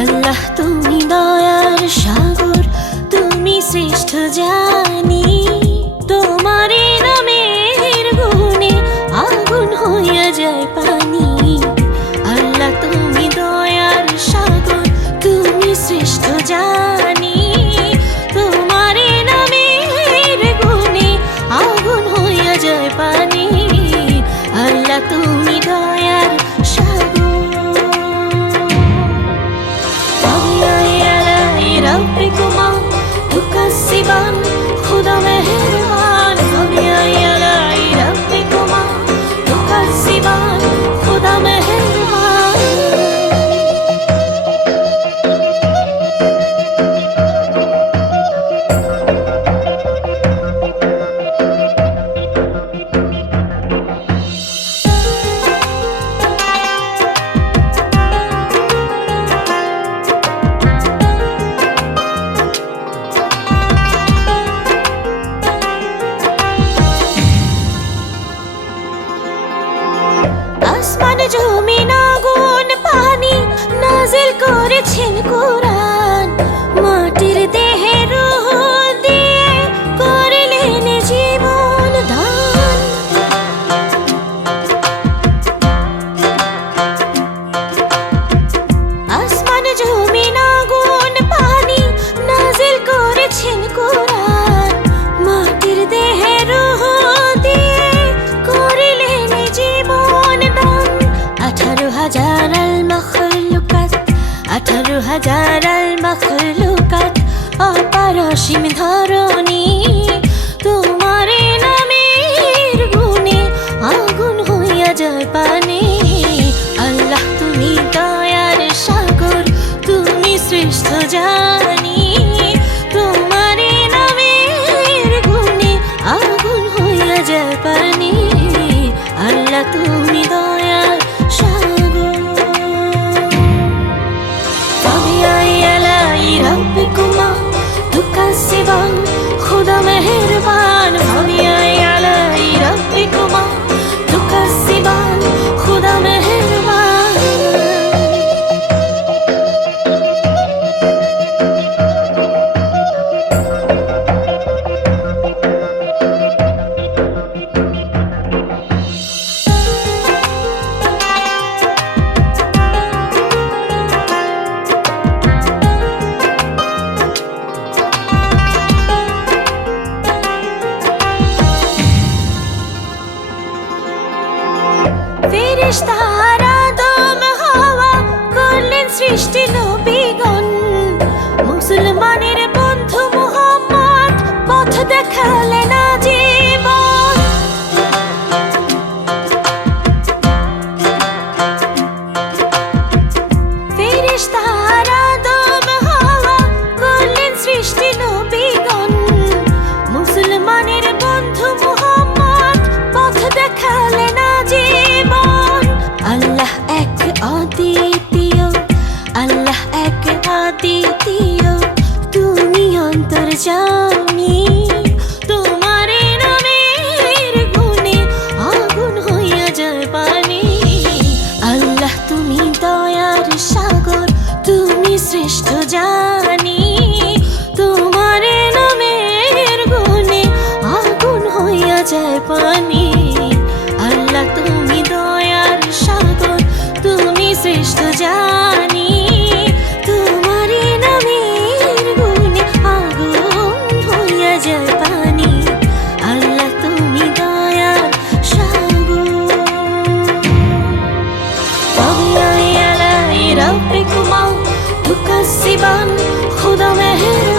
আল্লাহ তুমি দয়ার সাগর, তুমি শ্রেষ্ঠ জানি। তোমারই নামের গুণে আগুন হইয়া যায় পানি। আল্লাহ তুমি দয়ার সাগর, তুমি শ্রেষ্ঠ জানি। তোমারই নামের গুণে আগুন হইয়া যায় পানি। আল্লাহ তুমি দয়ার সাগর। ربكما تكذبان خدا مهربان فبأي آلاء ربكما تكذبان خدا مهربان আসমান জমিন আগুন পানি নাজিল করেছেন কোরআন। মাটির দেহে রূহ দিয়ে করলেন জীবন দান। আসমান জমিন আগুন পানি নাজিল করেছেন কোরআন। মাটির দেহে রূহ দিয়ে করলেন জীবন দান। 18,000 المخلوقات 18,000 المخلوقات অপারসীম ধরণী। তোমার নামের গুণে আগুন হইয়া যায় পানি। আল্লাহ তুমি দয়ার সাগর, তুমি শ্রেষ্ঠ জানি। তোমার নামের গুণে আগুন হইয়া যায় পানি। আল্লাহ তুমি দয়ার সাগর। فبأي آلاء ربكما تكذبان خدا مهربان فبأي آلاء ربكما تكذبان خدا مهربان ফেরেশতারা আদম হাওয়া করলেন সৃষ্টি নবীগণ। মুসলমানের বন্ধু মুহাম্মদ পথ দেখালেন জীবন। ফেরেশতারা আদম হাওয়া করলেন সৃষ্টি নবীগণ। মুসলমানের বন্ধু মুহাম্মদ পথ দেখালেন জীবন। আল্লাহ এক অদ্বিতীয়, আল্লাহ এক অদ্বিতীয়, তুমি অন্তর্যামী। তোমার নামের গুণে আগুন হইয়া যায় পানি। আল্লাহ তুমি দয়ার সাগর, তুমি শ্রেষ্ঠ জানি। তোমার নামের গুণে আগুন হইয়া যায় পানি। আল্লাহ তুমি দয়ার সাগর, তুমি শ্রেষ্ঠ জানি। তোমার নামের গুণে আগুন হইয়া যায় পানি। আল্লাহ তুমি দয়ার সাগর। فبأي آلاء ربكما تكذبان خدا مهربان